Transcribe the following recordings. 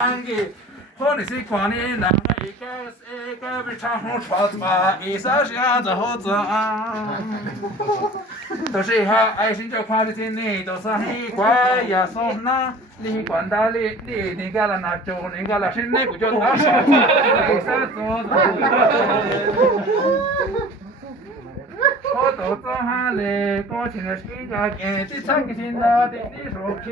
Anche con si quani na e bi cha ho chua ma e sa xia za ho za a都是哈爱心就看的天呢都是很乖呀送那你管他你个了那就你个了是那不就那啥为啥做我都做下来过去的时间给这三个新的你说去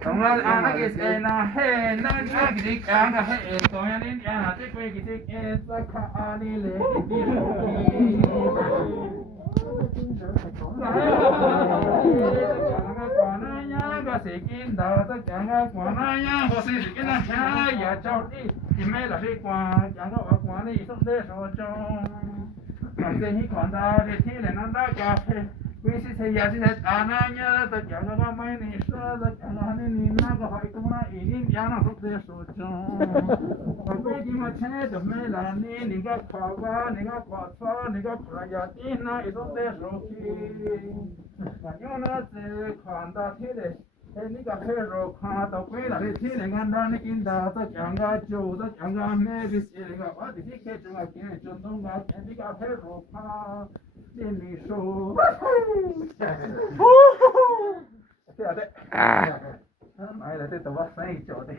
同啦啊那个是那嘿那个你讲个嘿同样你讲那这个这个在看啊你来你说去sĩ kiến đạo tất cả các quả này nhá có sĩ kiến là cha ya cháu đi thì mấy là sĩ quả chẳng có quả này xong để rồi cho còn cái gì còn ta thì thi là nó đã cà phê quý sĩ thầy ya sĩ thầy na nhá tất cả các mấy này sao tất cả nó này nó có hỏi cũng là ý kiến chẳng nó xong để rồi cho còn cái gì mà thế thì mấy là này những cái khóa qua những cái khóa xóa những cái khóa ya tin nó ý xong để rồi và nhớ nó sẽ còn ta thế nàyนี่ก็แค่รอคาตะเวลาที่ในงานร้านกินดาตะจังกาโจตะจังกาเมบิสเอลิกาว่าที่แค่จังกาเกนจนต้องกานี่ก็แค่รอคาเดนิโซเสียเด้ไม่เลยตัวว่าใส่จอด